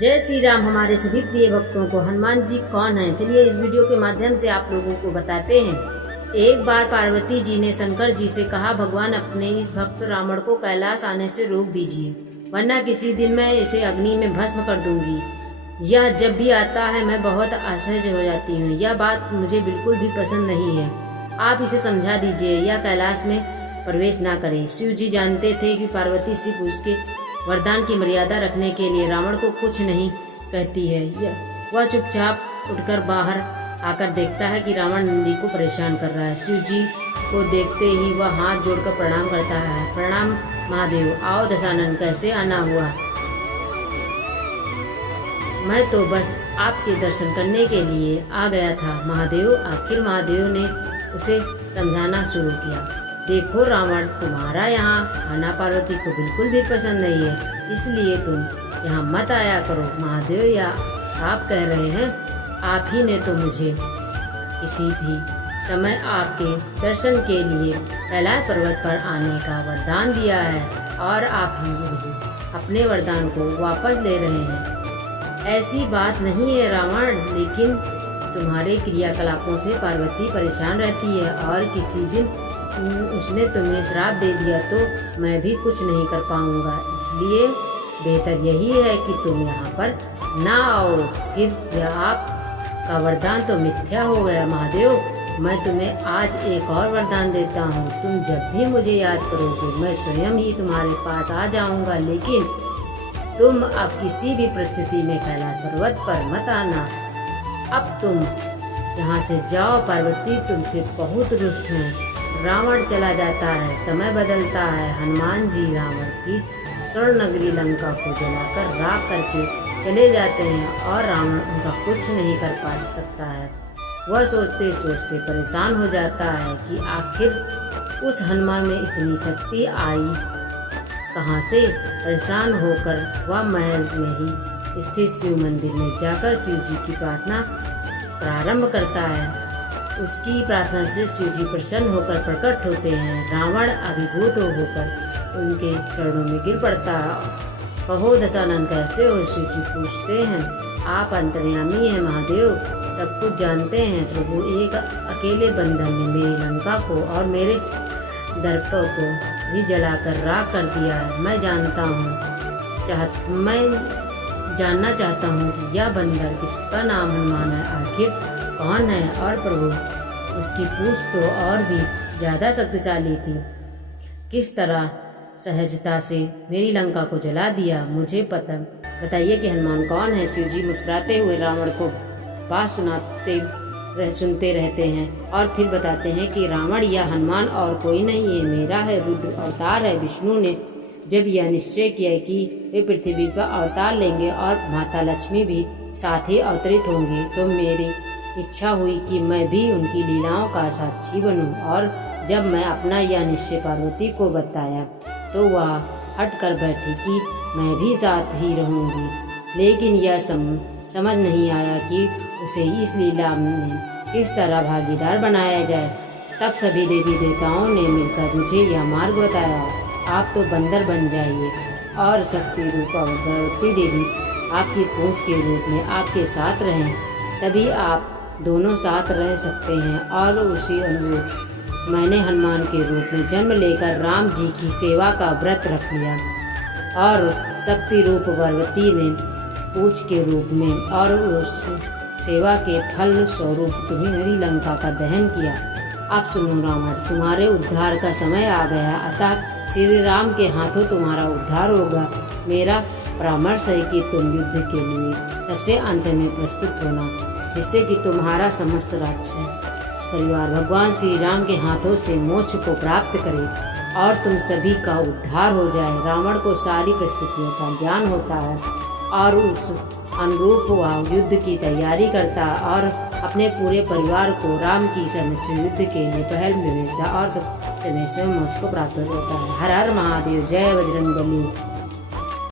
जय श्री राम। हमारे सभी प्रिय भक्तों को हनुमान जी कौन हैं, चलिए इस वीडियो के माध्यम से आप लोगों को बताते हैं। एक बार पार्वती जी ने शंकर जी से कहा, भगवान अपने इस भक्त रावण को कैलाश आने से रोक दीजिए, वरना किसी दिन मैं इसे अग्नि में भस्म कर दूंगी। यह जब भी आता है मैं बहुत असहज हो जाती हूँ। यह बात मुझे बिल्कुल भी पसंद नहीं है। आप इसे समझा दीजिए, यह कैलाश में प्रवेश ना करे। शिव जी जानते थे कि पार्वती सिर्फ उसके वरदान की मर्यादा रखने के लिए रावण को कुछ नहीं कहती है। वह चुपचाप उठकर बाहर आकर देखता है कि रावण नंदी को परेशान कर रहा है। शिव जी को देखते ही वह हाथ जोड़कर प्रणाम करता है। प्रणाम महादेव। आओ दशानन, कैसे आना हुआ? मैं तो बस आपके दर्शन करने के लिए आ गया था महादेव। आखिर महादेव ने उसे समझाना शुरू किया, देखो रावण, तुम्हारा यहाँ आना पार्वती को बिल्कुल भी पसंद नहीं है, इसलिए तुम यहाँ मत आया करो। महादेव, या आप कह रहे हैं? आप ही ने तो मुझे किसी भी समय आपके दर्शन के लिए कैलाश पर्वत पर आने का वरदान दिया है और आप ही अपने वरदान को वापस ले रहे हैं। ऐसी बात नहीं है रावण, लेकिन तुम्हारे क्रियाकलापों से पार्वती परेशान रहती है और किसी दिन उसने तुम्हें श्राप दे दिया तो मैं भी कुछ नहीं कर पाऊंगा। इसलिए बेहतर यही है कि तुम यहाँ पर ना आओ। फिर आपका वरदान तो मिथ्या हो गया महादेव। मैं तुम्हें आज एक और वरदान देता हूँ, तुम जब भी मुझे याद करोगे मैं स्वयं ही तुम्हारे पास आ जाऊंगा, लेकिन तुम अब किसी भी परिस्थिति में कैलाश पर्वत पर मत आना। अब तुम यहाँ से जाओ। पार्वती तुमसे बहुत रुष्ट हैं। रावण चला जाता है, समय बदलता है। हनुमान जी रावण की स्वर्ण नगरी लंका को जलाकर राख करके चले जाते हैं और रावण उनका कुछ नहीं कर पा सकता है। वह सोचते सोचते परेशान हो जाता है कि आखिर उस हनुमान में इतनी शक्ति आई कहाँ से। परेशान होकर वह महल में ही स्थित शिव मंदिर में जाकर शिव जी की प्रार्थना प्रारंभ करता है। उसकी प्रार्थना से शिव जी प्रसन्न होकर प्रकट होते हैं। रावण अभिभूत होकर उनके चरणों में गिर पड़ता है। कहो दशानन, कैसे हो? शिव जी पूछते हैं। आप अंतर्यामी हैं महादेव, सब कुछ जानते हैं। प्रभु, एक अकेले बंधन ने मेरी लंका को और मेरे दर्प को भी जलाकर राख कर दिया है। मैं जानना चाहता हूँ कि यह बंदर किसका नाम हनुमान है, आखिर कौन है? और प्रभु, उसकी पूंछ तो और भी ज़्यादा शक्तिशाली थी, किस तरह सहजता से मेरी लंका को जला दिया? मुझे बताइए कि हनुमान कौन है? शिव जी मुस्कुराते हुए रावण को बात सुनते रहते हैं और फिर बताते हैं कि रावण, यह हनुमान और कोई नहीं है, मेरा है, रुद्र अवतार है। विष्णु ने जब यह निश्चय किया कि वे पृथ्वी पर अवतार लेंगे और माता लक्ष्मी भी साथ ही अवतरित होंगी, तो मेरी इच्छा हुई कि मैं भी उनकी लीलाओं का साक्षी बनूं। और जब मैं अपना यह निश्चय पार्वती को बताया तो वह हट कर बैठी कि मैं भी साथ ही रहूंगी, लेकिन यह समझ नहीं आया कि उसे इस लीला में किस तरह भागीदार बनाया जाए। तब सभी देवी देवताओं ने मिलकर मुझे यह मार्ग बताया, आप तो बंदर बन जाइए और शक्ति रूप पार्वती देवी आपकी पूंछ के रूप में आपके साथ रहें, तभी आप दोनों साथ रह सकते हैं। और उसी अनुरूप मैंने हनुमान के रूप में जन्म लेकर राम जी की सेवा का व्रत रख लिया और शक्ति रूप पार्वती ने पूंछ के रूप में और उस सेवा के फल स्वरूप तुम्हारी लंका का दहन किया। अब सुनो रावण, तुम्हारे उद्धार का समय आ गया, अतः श्री राम के हाथों तुम्हारा उद्धार होगा। मेरा परामर्श है कि तुम युद्ध के लिए सबसे अंत में प्रस्तुत होना, जिससे कि तुम्हारा समस्त राक्षस परिवार भगवान श्री राम के हाथों से मोक्ष को प्राप्त करे और तुम सभी का उद्धार हो जाए। रावण को सारी परिस्थितियों का ज्ञान होता है और उस अनुरूप वह युद्ध की तैयारी करता और अपने पूरे परिवार को राम की संरक्षण युद्ध के लिए पहल में भेजता और सब मोक्ष को प्राप्त होता है। हर हर महादेव। जय बजरंगबली।